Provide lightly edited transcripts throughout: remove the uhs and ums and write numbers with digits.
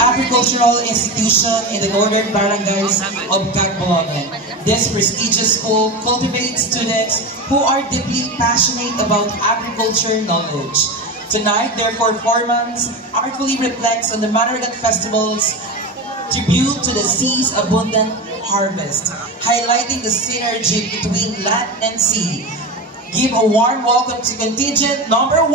agricultural institution in the northern barangays of Cagboagan. This prestigious school cultivates students who are deeply passionate about agriculture knowledge. Tonight, their performance artfully reflects on the Manaragat Festival's tribute to the sea's abundant harvest, highlighting the synergy between land and sea. Give a warm welcome to contingent number 1,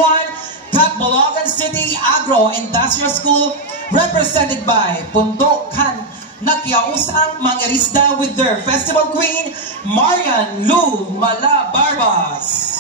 Cagboagan City Agro-Industrial School, represented by Pundo Kan Nakiausang Mangirisda with their festival queen, Marian Lou Malabarbas.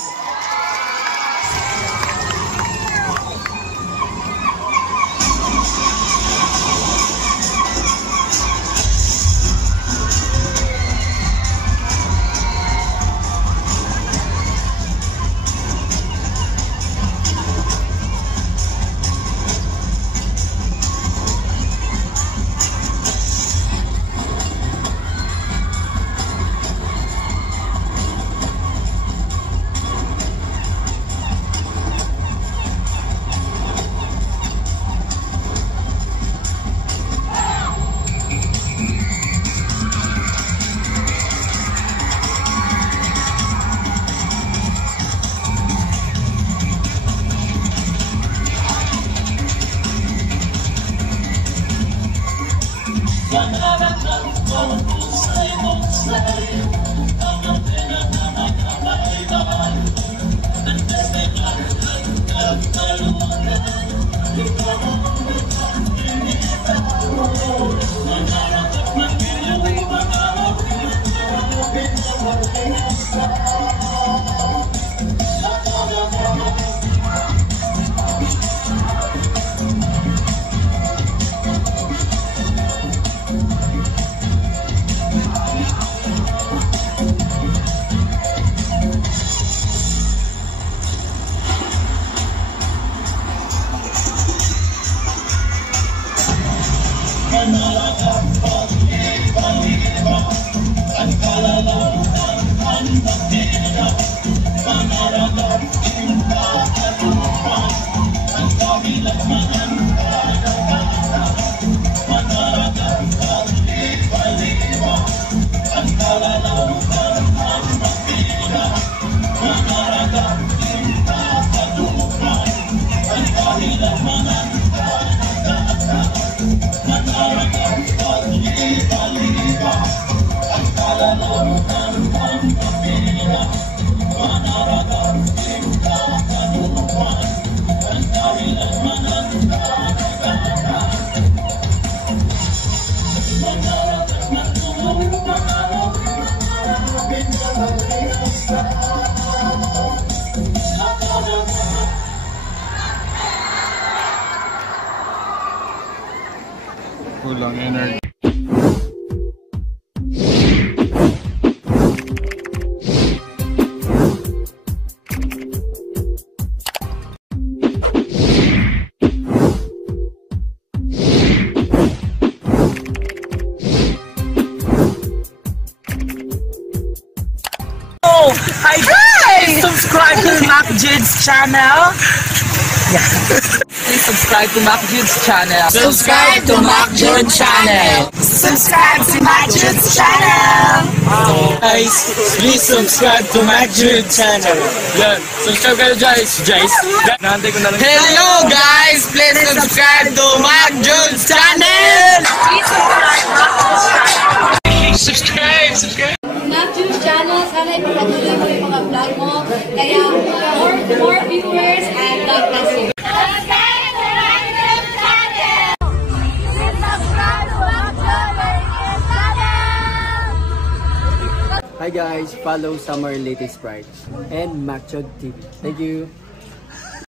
Kulang energy. Hi guys! Subscribe to Mac Jude's channel. Please subscribe to Mac Jude's channel. Subscribe to Mac Jude channel. Subscribe to Mac Jude's channel. Guys, please subscribe to Mac Jude channel. Yan, subscribe kayo guys. Nahantay ko na lang. Hello guys! Please subscribe to Mac Jude's channel. Subscribe! Mac Jude channel, sana ipapatuloy mo yung mga vlog mo. Kaya more viewers and God bless you. Hi guys, follow Summer Latest Sprites and Mac Jude TV. Thank you.